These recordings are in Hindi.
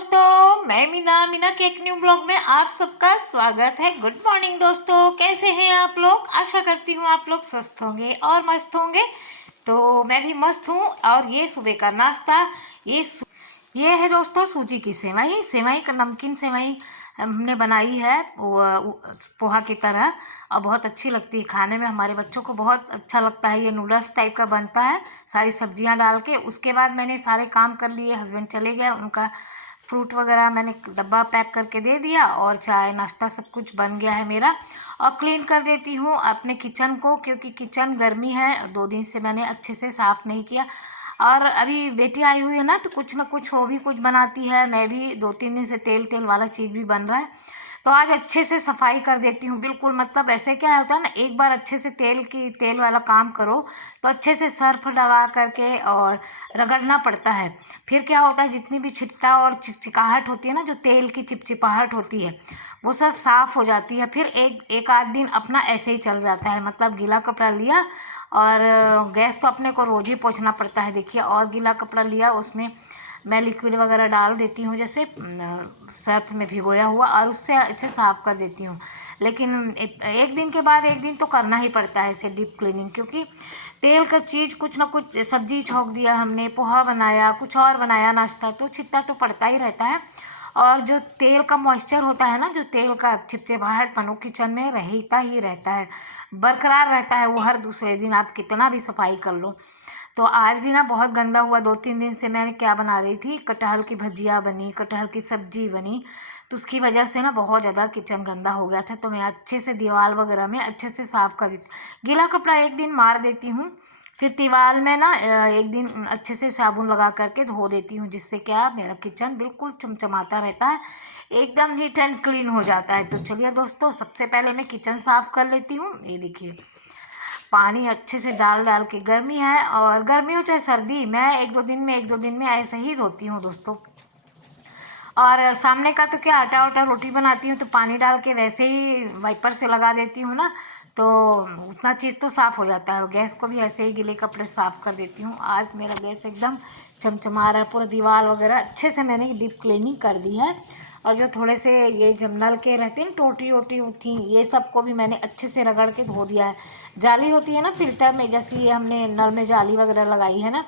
दोस्तों, मैं मीना के एक न्यू ब्लॉग में आप सबका स्वागत है। गुड मॉर्निंग दोस्तों, कैसे हैं आप लोग। आशा करती हूँ आप लोग स्वस्थ होंगे और मस्त होंगे। तो मैं भी मस्त हूँ। और ये सुबह का नाश्ता ये है दोस्तों सूजी की सेवई का नमकीन सेवई हमने बनाई है पोहा की तरह। और बहुत अच्छी लगती है खाने में, हमारे बच्चों को बहुत अच्छा लगता है। ये नूडल्स टाइप का बनता है सारी सब्जियां डाल के। उसके बाद मैंने सारे काम कर लिए, हस्बैंड चले गए, उनका फ्रूट वगैरह मैंने डब्बा पैक करके दे दिया और चाय नाश्ता सब कुछ बन गया है मेरा। और क्लीन कर देती हूँ अपने किचन को, क्योंकि किचन गर्मी है, 2 दिन से मैंने अच्छे से साफ़ नहीं किया। और अभी बेटी आई हुई है ना, तो कुछ ना कुछ वो भी कुछ बनाती है, मैं भी 2-3 दिन से तेल वाला चीज़ भी बन रहा है। तो आज अच्छे से सफाई कर देती हूँ बिल्कुल। मतलब ऐसे क्या होता है ना, एक बार अच्छे से तेल वाला काम करो तो अच्छे से सर्फ लगा करके और रगड़ना पड़ता है। फिर क्या होता है, जितनी भी छिट्टा और चिपचिकाहट होती है ना, जो तेल की चिपचिपाहट होती है, वो सब साफ़ हो जाती है। फिर एक आध दिन अपना ऐसे ही चल जाता है। मतलब गीला कपड़ा लिया और गैस तो अपने को रोज़ ही पोंछना पड़ता है देखिए। और गीला कपड़ा लिया, उसमें मैं लिक्विड वगैरह डाल देती हूँ, जैसे सर्फ में भिगोया हुआ, और उससे अच्छे साफ़ कर देती हूँ। लेकिन एक दिन के बाद एक दिन तो करना ही पड़ता है इसे डीप क्लीनिंग, क्योंकि तेल का चीज़ कुछ ना कुछ, सब्जी छौंक दिया हमने, पोहा बनाया, कुछ और बनाया नाश्ता, तो छिट्टा तो पड़ता ही रहता है। और जो तेल का मॉइस्चर होता है ना, जो तेल का चिपचिपाहटपन, वो किचन में रहता ही रहता है, बरकरार रहता है वो हर दूसरे दिन, आप कितना भी सफाई कर लो। तो आज भी ना बहुत गंदा हुआ। 2-3 दिन से मैं क्या बना रही थी, कटहल की भजिया बनी, कटहल की सब्जी बनी, तो उसकी वजह से ना बहुत ज़्यादा किचन गंदा हो गया था। तो मैं अच्छे से दीवार वगैरह में अच्छे से साफ़ कर देती, गीला कपड़ा एक दिन मार देती हूँ, फिर दीवार में ना एक दिन अच्छे से साबुन लगा करके धो देती हूँ, जिससे क्या मेरा किचन बिल्कुल चमचमाता रहता है, एकदम नीट एंड क्लीन हो जाता है। तो चलिए दोस्तों, सबसे पहले मैं किचन साफ़ कर लेती हूँ। ये देखिए, पानी अच्छे से डाल के, गर्मी है और गर्मी हो चाहे सर्दी, मैं एक दो दिन में ऐसे ही धोती हूँ दोस्तों। और सामने का तो क्या, आटा वाटा रोटी बनाती हूँ तो पानी डाल के वैसे ही वाइपर से लगा देती हूँ ना, तो उतना चीज़ तो साफ़ हो जाता है। और गैस को भी ऐसे ही गीले कपड़े साफ़ कर देती हूँ। आज मेरा गैस एकदम चमचमा रहा है, पूरा दीवार वगैरह अच्छे से मैंने डीप क्लीनिंग कर दी है। और जो थोड़े से ये जब नल के रहते हैं टोटी वोटी थी, ये सबको भी मैंने अच्छे से रगड़ के धो दिया है। जाली होती है ना फिल्टर में, जैसे ये हमने नल में जाली वगैरह लगाई है ना,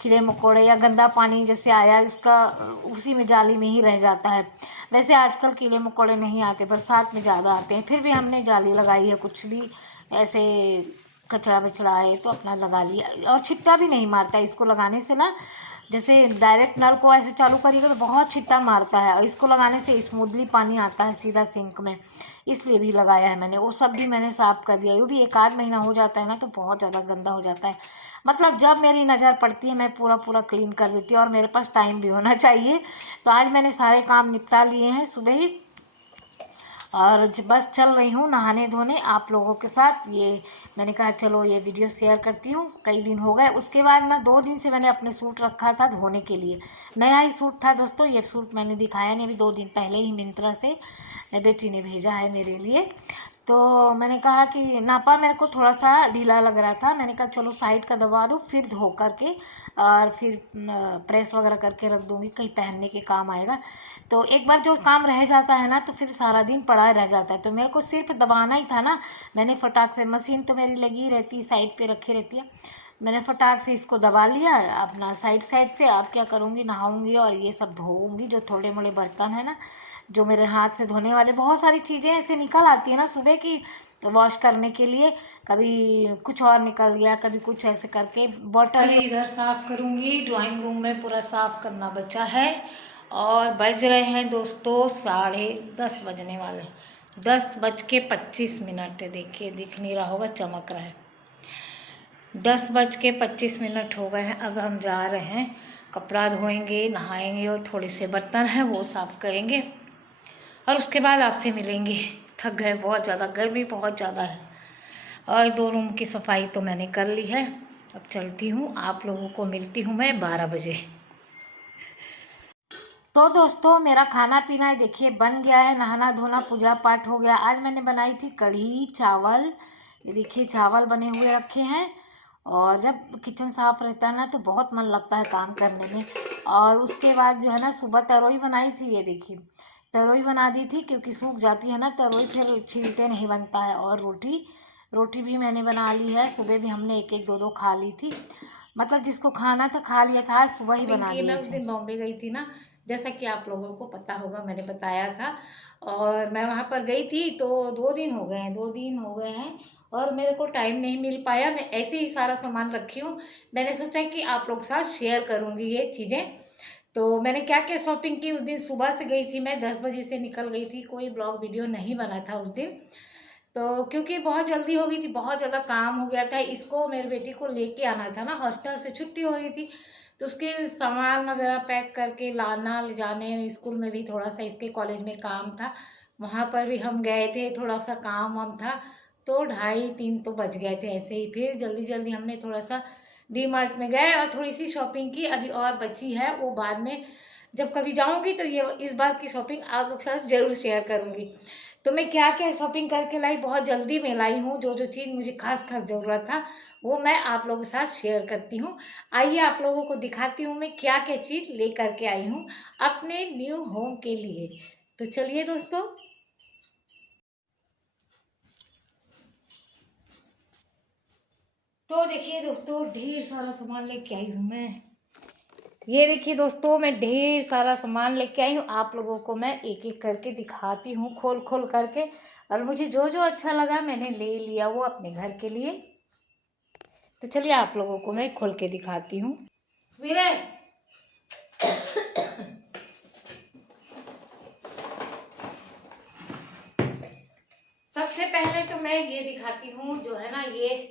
कीड़े मकोड़े या गंदा पानी जैसे आया, इसका उसी में जाली में ही रह जाता है। वैसे आजकल कीड़े मकोड़े नहीं आते, बरसात में ज़्यादा आते हैं, फिर भी हमने जाली लगाई है। कुछ भी ऐसे कचरा वचड़ा है तो अपना लगा लिया। और छिट्टा भी नहीं मारता इसको लगाने से ना, जैसे डायरेक्ट नल को ऐसे चालू करिएगा तो बहुत छिट्टा मारता है, और इसको लगाने से स्मूथली पानी आता है सीधा सिंक में, इसलिए भी लगाया है मैंने। वो सब भी मैंने साफ़ कर दिया। वो भी 1 आध महीना हो जाता है ना, तो बहुत ज़्यादा गंदा हो जाता है। मतलब जब मेरी नज़र पड़ती है मैं पूरा क्लीन कर देती हूँ, और मेरे पास टाइम भी होना चाहिए। तो आज मैंने सारे काम निपटा लिए हैं सुबह ही, और बस चल रही हूँ नहाने धोने आप लोगों के साथ। ये मैंने कहा चलो ये वीडियो शेयर करती हूँ, कई दिन हो गए। उसके बाद ना 2 दिन से मैंने अपने सूट रखा था धोने के लिए, नया ही सूट था दोस्तों। ये सूट मैंने दिखाया नहीं, अभी 2 दिन पहले ही मिंत्रा से बेटी ने भेजा है मेरे लिए। तो मैंने कहा कि नापा, मेरे को थोड़ा सा ढीला लग रहा था, मैंने कहा चलो साइड का दबा दूँ, फिर धो करके और फिर प्रेस वगैरह करके रख दूँगी, कहीं पहनने के काम आएगा। तो एक बार जो काम रह जाता है ना, तो फिर सारा दिन पड़ा रह जाता है। तो मेरे को सिर्फ दबाना ही था ना, मैंने फटाक से, मशीन तो मेरी लगी रहती, साइड पे रखी रहती है, मैंने फटाक से इसको दबा लिया अपना साइड से। अब क्या करूँगी, नहाऊँगी और ये सब धोऊँगी, जो थोड़े मोड़े बर्तन है ना, जो मेरे हाथ से धोने वाले, बहुत सारी चीज़ें ऐसे निकल आती है ना सुबह की वॉश करने के लिए, कभी कुछ और निकल गया, कभी कुछ, ऐसे करके बॉटल इधर साफ़ करूँगी। ड्राइंग रूम में पूरा साफ़ करना बचा है। और बज रहे हैं दोस्तों 10:30 बजने वाले, 10:25 देखिए, दिख नहीं रहा होगा, चमक रहा है। 10:25 हो गए हैं। अब हम जा रहे हैं, कपड़ा धोएंगे, नहाएंगे, और थोड़े से बर्तन हैं वो साफ़ करेंगे, और उसके बाद आपसे मिलेंगे। थक गए, बहुत ज़्यादा गर्मी बहुत ज़्यादा है। और 2 रूम की सफाई तो मैंने कर ली है। अब चलती हूँ, आप लोगों को मिलती हूँ मैं 12 बजे। तो दोस्तों, मेरा खाना पीना देखिए बन गया है, नहाना धोना पूजा पाठ हो गया। आज मैंने बनाई थी कढ़ी चावल, ये देखिए चावल बने हुए रखे हैं। और जब किचन साफ रहता है ना, तो बहुत मन लगता है काम करने में। और उसके बाद जो है ना सुबह तरोई बनाई थी, ये देखिए तरोई बना दी थी, क्योंकि सूख जाती है ना तरोई, फिर छीलते नहीं बनता है। और रोटी भी मैंने बना ली है। सुबह भी हमने एक एक दो दो खा ली थी, मतलब जिसको खाना था खा लिया था, आज सुबह ही बना लिए थे। मैं उस दिन बॉम्बे गई थी ना, जैसा कि आप लोगों को पता होगा, मैंने बताया था। और मैं वहाँ पर गई थी तो 2 दिन हो गए हैं और मेरे को टाइम नहीं मिल पाया। मैं ऐसे ही सारा सामान रखी हूँ। मैंने सोचा कि आप लोग साथ शेयर करूँगी ये चीज़ें। तो मैंने क्या क्या शॉपिंग की उस दिन। सुबह से गई थी मैं, 10 बजे से निकल गई थी। कोई ब्लॉग वीडियो नहीं बना था उस दिन, तो क्योंकि बहुत जल्दी हो गई थी, बहुत ज़्यादा काम हो गया था। इसको, मेरी बेटी को लेके आना था ना, हॉस्टल से छुट्टी हो रही थी, तो उसके सामान वगैरह पैक करके लाना ले जाने। स्कूल में भी थोड़ा सा, इसके कॉलेज में काम था, वहाँ पर भी हम गए थे, थोड़ा सा काम वाम था, तो 2:30-3 तो बज गए थे ऐसे ही। फिर जल्दी जल्दी हमने थोड़ा सा डी मार्ट में गए और थोड़ी सी शॉपिंग की। अभी और बची है, वो बाद में जब कभी जाऊँगी तो ये इस बार की शॉपिंग आप लोग के साथ ज़रूर शेयर करूँगी। तो मैं क्या क्या शॉपिंग करके लाई, बहुत जल्दी में लाई हूँ। जो जो चीज़ मुझे खास ज़रूरत था वो मैं आप लोगों के साथ शेयर करती हूँ। आइए आप लोगों को दिखाती हूँ मैं क्या क्या चीज़ ले करके आई हूँ अपने न्यू होम के लिए। तो चलिए दोस्तों, तो देखिए दोस्तों, ढेर सारा सामान लेके आई हूँ मैं। ये देखिए दोस्तों, मैं ढेर सारा सामान लेके आई हूँ। आप लोगों को मैं एक एक करके दिखाती हूँ, खोल खोल करके। और मुझे जो जो अच्छा लगा मैंने ले लिया वो अपने घर के लिए। तो चलिए आप लोगों को मैं खोल के दिखाती हूँ। वीरे, सबसे पहले तो मैं ये दिखाती हूँ, जो है ना ये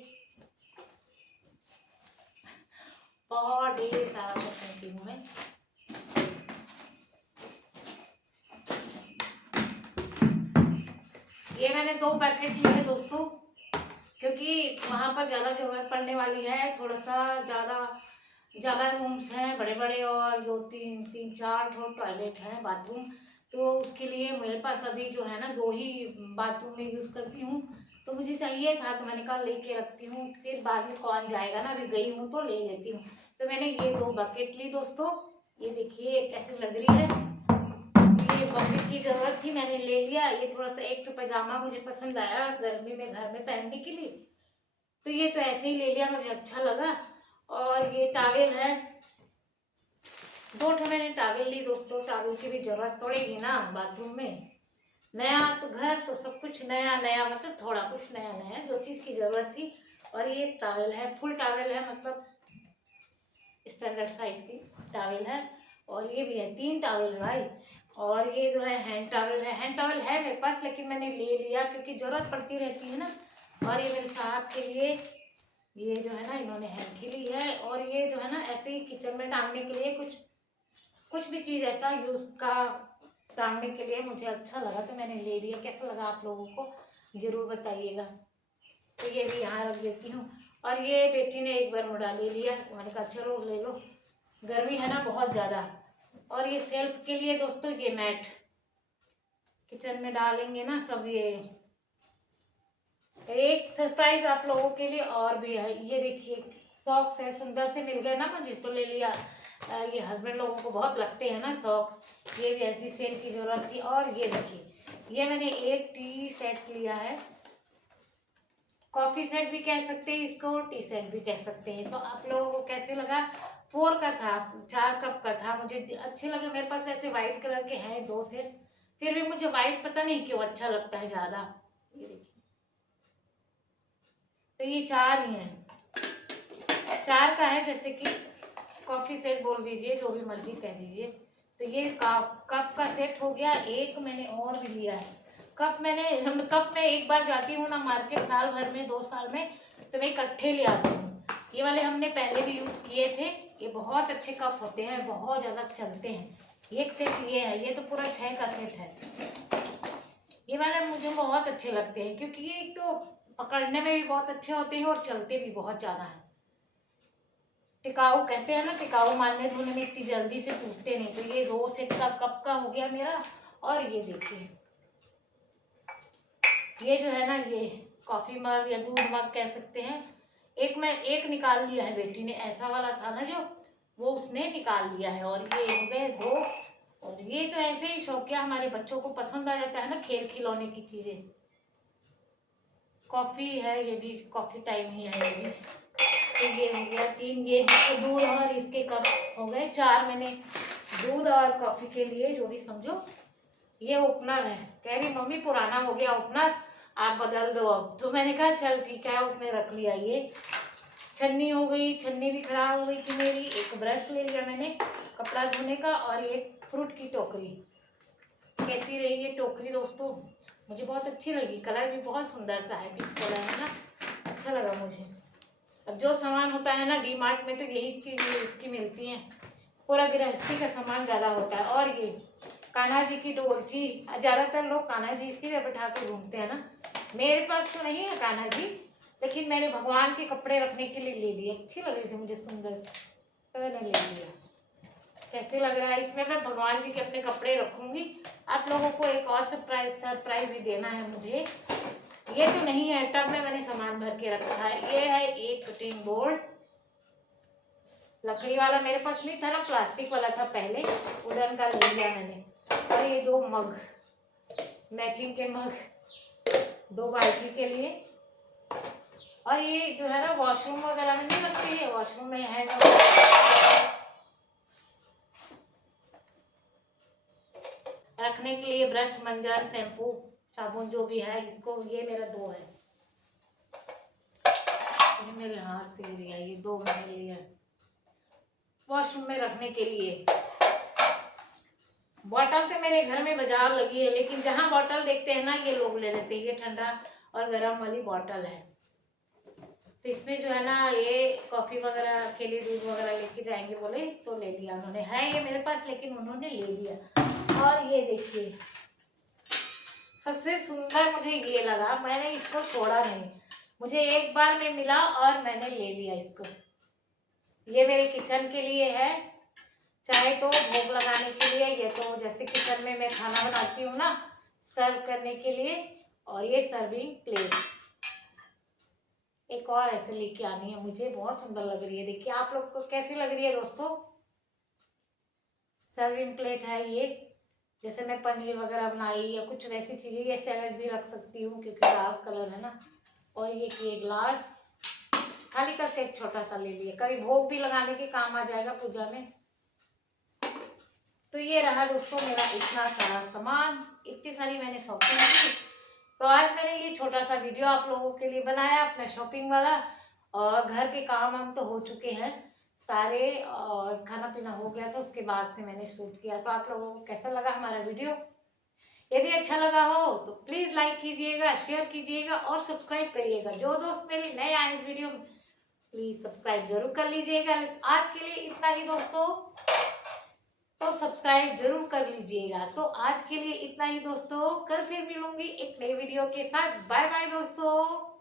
बहुत ढेर सारा करती हूँ मैं। ये मैंने 2 पैकेट लिए दोस्तों, क्योंकि वहाँ पर ज़्यादा ज़रूरत पड़ने वाली है। थोड़ा सा ज़्यादा रूम्स हैं बड़े बड़े, और 2-3-4 टॉयलेट हैं, बाथरूम। तो उसके लिए मेरे पास अभी जो है ना 2 ही बाथरूम में यूज़ करती हूँ, तो मुझे चाहिए था, तो मैंने कहा लेके रखती हूँ, फिर बाद में कौन जाएगा ना, अभी गई हूँ तो ले लेती हूँ। तो मैंने ये 2 बकेट ली दोस्तों। ये देखिए कैसी लग रही है, ये बकेट की ज़रूरत थी, मैंने ले लिया। ये थोड़ा सा एक तो पैजामा मुझे पसंद आया गर्मी में घर में पहनने के लिए, तो ये तो ऐसे ही ले लिया, मुझे अच्छा लगा। और ये टावेल है, 2 मैंने टावेल ली दोस्तों। टावेल की भी जरूरत पड़ेगी ना बाथरूम में। नया तो घर तो सब कुछ नया नया, मतलब थोड़ा कुछ नया नया, जो चीज़ की जरूरत थी। और ये टावेल है, फुल टावेल है, मतलब स्टैंडर्ड साइज की टावेल है। और ये भी है, 3 टावेल है भाई। और ये जो है हैंड टावेल है, मेरे पास, लेकिन मैंने ले लिया क्योंकि जरूरत पड़ती रहती है ना। और ये मेरे साहब के लिए, ये जो है ना इन्होंने हैंकी ली है। और ये जो है ना ऐसे ही किचन में टांगने के लिए, कुछ भी चीज़ ऐसा यूज़ का टांगने के लिए मुझे अच्छा लगा, तो मैंने ले लिया। कैसा लगा आप लोगों को ज़रूर बताइएगा। तो ये भी यहाँ रख देती हूँ। और ये बेटी ने एक बार मुड़ा ले लिया, मैंने कहा चलो ले लो, गर्मी है ना बहुत ज़्यादा। और ये सेल्फ के लिए दोस्तों, ये मैट किचन में डालेंगे ना सब। ये एक सरप्राइज आप लोगों के लिए और भी है। ये देखिए सॉक्स है, सुंदर से मिल गए ना मुझे, तो ले लिया। ये हस्बैंड लोगों को बहुत लगते हैं ना सॉक्स, ये भी ऐसी सेल की जरूरत थी। और ये देखिए, ये मैंने एक टी सेट लिया है, कॉफी सेट भी कह सकते हैं इसको, टी सेट भी कह सकते हैं। तो आप लोगों को कैसे लगा? 4 का था, 4 कप का था, मुझे अच्छे लगे। मेरे पास वैसे व्हाइट कलर के हैं 2 सेट, फिर भी मुझे व्हाइट पता नहीं क्यों अच्छा लगता है ज़्यादा। ये देखिए, तो ये 4 ही हैं, 4 का है, जैसे कि कॉफी सेट बोल दीजिए, जो भी मर्जी कह दीजिए। तो ये कप का सेट हो गया। एक मैंने और भी लिया है कप। कप में एक बार जाती हूँ ना मार्केट, साल भर में 2 साल में, तो मैं इकट्ठे ले आती हूँ। ये वाले हमने पहले भी यूज़ किए थे, ये बहुत अच्छे कप होते हैं, बहुत ज़्यादा चलते हैं। एक सेट ये है, ये तो पूरा 6 का सेट है। ये वाले मुझे बहुत अच्छे लगते हैं, क्योंकि ये एक तो पकड़ने में भी बहुत अच्छे होते हैं और चलते भी बहुत ज़्यादा हैं। टिकाऊ कहते हैं ना, टिकाऊ मारने धोने में इतनी जल्दी से टूटते नहीं। तो ये 2 सेट का कप का हो गया मेरा। और ये देखिए, ये जो है ना, ये कॉफ़ी मग या दूध मग कह सकते हैं। एक निकाल लिया है बेटी ने, ऐसा वाला था ना जो, वो उसने निकाल लिया है। और ये हो गए 2। और ये तो ऐसे ही शौकिया हमारे बच्चों को पसंद आ जाता है ना, खेल खिलौने की चीजें। कॉफी है, ये भी कॉफी टाइम ही है ये भी। तो ये हो गया 3, ये दूध और इसके कप हो गए 4। मैंने दूध और कॉफी के लिए जो भी समझो। ये ओपनर है, कह रही मम्मी पुराना हो गया ओपनर, आप बदल दो अब। तो मैंने कहा चल ठीक है, उसने रख लिया। ये छन्नी हो गई, छन्नी भी खराब हो गई थी मेरी। एक ब्रश ले लिया मैंने कपड़ा धोने का। और ये फ्रूट की टोकरी। कैसी रही ये टोकरी दोस्तों? मुझे बहुत अच्छी लगी, कलर भी बहुत सुंदर सा है, पीच कलर है ना, अच्छा लगा मुझे। अब जो सामान होता है ना डी मार्ट में, तो यही चीज़ उसकी मिलती है, पूरा गृहस्थी का सामान ज़्यादा होता है। और ये कान्हा जी की डोलची, ज़्यादातर लोग कान्हा जी इसीलिए बैठा के घूमते हैं ना। मेरे पास तो नहीं है कान्हा जी, लेकिन मैंने भगवान के कपड़े रखने के लिए ले लिए, अच्छी लग रही थी मुझे सुंदर से, तो मैंने ले लिया। कैसे लग रहा है? इसमें मैं भगवान जी के अपने कपड़े रखूंगी। आप लोगों को एक और सरप्राइज भी देना है मुझे। ये तो नहीं है, टब में मैंने सामान भर के रखा है। ये है एक कटिंग बोर्ड, लकड़ी वाला मेरे पास नहीं था ना, प्लास्टिक वाला था पहले, वुडन का ले लिया मैंने। और ये 2 मग, मैचिंग के मग, 2 बाल्टी के लिए। और ये जो है ना वॉशरूम वगैरह में नहीं रखती है, वॉशरूम में है रखने के लिए ब्रश, मंजन, शैम्पू, साबुन जो भी है। इसको ये मेरा 2 है, ये मेरे हाथ से लिया, ये 2 मैंने लिया वॉशरूम में रखने के लिए। बॉटल तो मेरे घर में बाजार लगी है, लेकिन जहाँ बॉटल देखते हैं ना ये लोग ले लेते हैं। ये ठंडा और गर्म वाली बॉटल है, तो इसमें जो है ना ये कॉफी वगैरह के लिए दूध वगैरह लेके जाएंगे बोले, तो ले लिया उन्होंने। है ये मेरे पास, लेकिन उन्होंने ले लिया। और ये देखिए सबसे सुंदर मुझे ये लगा, मैंने इसको छोड़ा नहीं, मुझे एक बार में मिला और मैंने ले लिया इसको। ये मेरे किचन के लिए है, चाहे तो भोग लगाने के लिए, ये तो जैसे किचन में मैं खाना बनाती हूँ ना, सर्व करने के लिए। और ये सर्विंग प्लेट एक और ऐसे लेके आनी है मुझे, बहुत सुंदर लग रही है। देखिए आप लोग को कैसी लग रही है दोस्तों? सर्विंग प्लेट है ये, जैसे मैं पनीर वगैरह बनाई या कुछ वैसी चीजें, ये सैलेड भी रख सकती हूँ क्योंकि डार्क कलर है ना। और ये ग्लास थाली का सेट छोटा सा ले लिए, कभी भोग भी लगाने के काम आ जाएगा पूजा में। तो ये रहा दोस्तों मेरा इतना सारा सामान, इतनी सारी मैंने शॉपिंग की। तो आज मैंने ये छोटा सा वीडियो आप लोगों के लिए बनाया अपना शॉपिंग वाला। और घर के काम हम तो हो चुके हैं सारे, और खाना पीना हो गया, तो उसके बाद से मैंने शूट किया। तो आप लोगों को कैसा लगा हमारा वीडियो? यदि अच्छा लगा हो तो प्लीज़ लाइक कीजिएगा, शेयर कीजिएगा और सब्सक्राइब करिएगा। जो दोस्त मेरे नए आए इस वीडियो में, प्लीज़ सब्सक्राइब जरूर कर लीजिएगा। आज के लिए इतना ही दोस्तों, तो सब्सक्राइब जरूर कर लीजिएगा। तो आज के लिए इतना ही दोस्तों, कल फिर मिलूंगी एक नई वीडियो के साथ। बाय बाय दोस्तों।